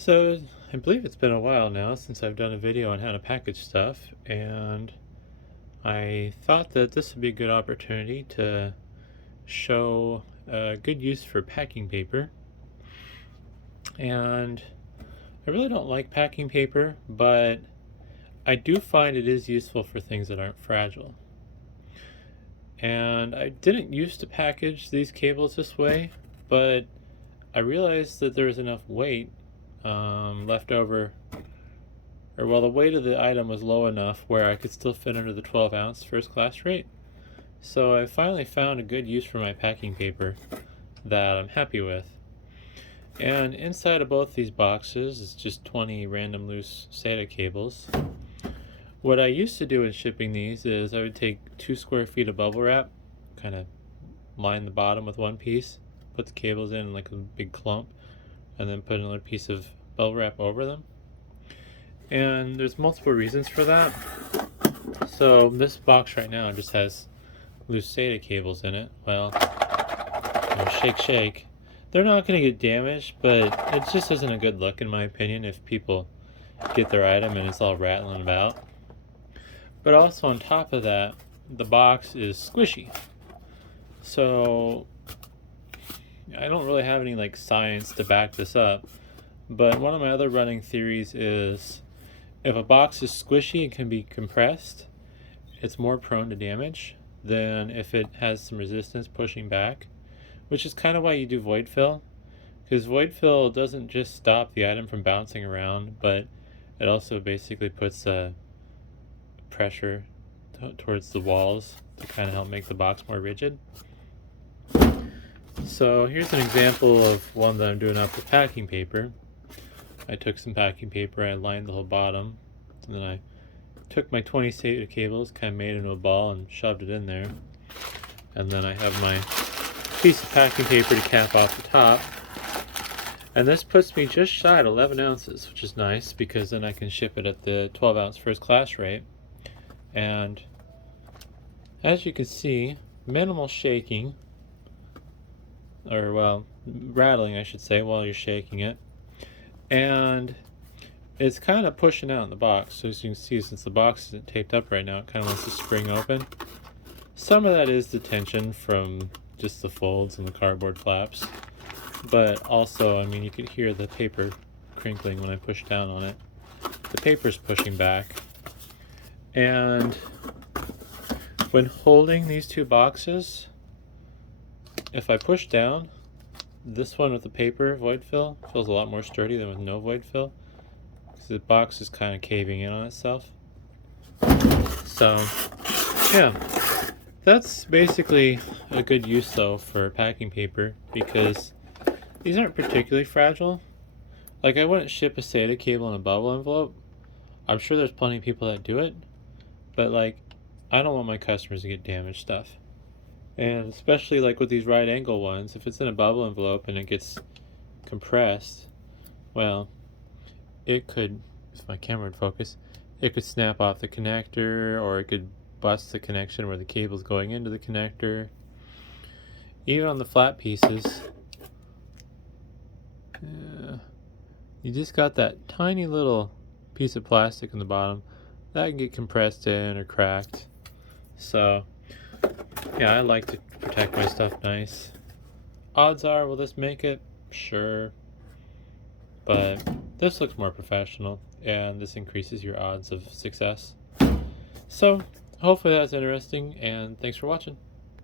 So, I believe it's been a while now since I've done a video on how to package stuff, and I thought that this would be a good opportunity to show a good use for packing paper. And I really don't like packing paper, but I do find it is useful for things that aren't fragile. And I didn't used to package these cables this way, but I realized that there was enough weight left over, or well, the weight of the item was low enough where I could still fit under the 12-ounce first class rate. So I finally found a good use for my packing paper that I'm happy with. And inside of both these boxes is just 20 random loose SATA cables. What I used to do in shipping these is I would take 2 square feet of bubble wrap, kind of line the bottom with one piece, put the cables in like a big clump, and then put another piece of bubble wrap over them. And there's multiple reasons for that. So this box right now just has loose SATA cables in it. Well, shake shake. They're not going to get damaged, but it just isn't a good look in my opinion if people get their item and it's all rattling about. But also on top of that, the box is squishy. So I don't really have any like science to back this up, but one of my other running theories is if a box is squishy and can be compressed, it's more prone to damage than if it has some resistance pushing back, which is kind of why you do void fill, because void fill doesn't just stop the item from bouncing around, but it also basically puts a pressure towards the walls to kind of help make the box more rigid. So here's an example of one that I'm doing out with packing paper. I took some packing paper, I lined the whole bottom, and then I took my 20 SATA cables, kind of made it into a ball and shoved it in there. And then I have my piece of packing paper to cap off the top. And this puts me just shy of 11 ounces, which is nice because then I can ship it at the 12-ounce first class rate. And as you can see, minimal shaking, or well, rattling I should say, while you're shaking it. And it's kind of pushing out in the box. So as you can see, since the box isn't taped up right now, it kind of wants to spring open. Some of that is the tension from just the folds and the cardboard flaps. But also, I mean, you could hear the paper crinkling when I push down on it. The paper's pushing back. And when holding these two boxes, if I push down, this one with the paper void fill feels a lot more sturdy than with no void fill, because the box is kind of caving in on itself. So yeah, that's basically a good use though for packing paper, because these aren't particularly fragile. Like, I wouldn't ship a SATA cable in a bubble envelope. I'm sure there's plenty of people that do it, but like, I don't want my customers to get damaged stuff. And especially like with these right angle ones, if it's in a bubble envelope and it gets compressed, well, it could, if my camera would focus, it could snap off the connector, or it could bust the connection where the cable's going into the connector. Even on the flat pieces, you just got that tiny little piece of plastic in the bottom that can get compressed in or cracked. So yeah, I like to protect my stuff nice. Odds are, will this make it? Sure. But this looks more professional, and this increases your odds of success. So hopefully that's interesting, and thanks for watching.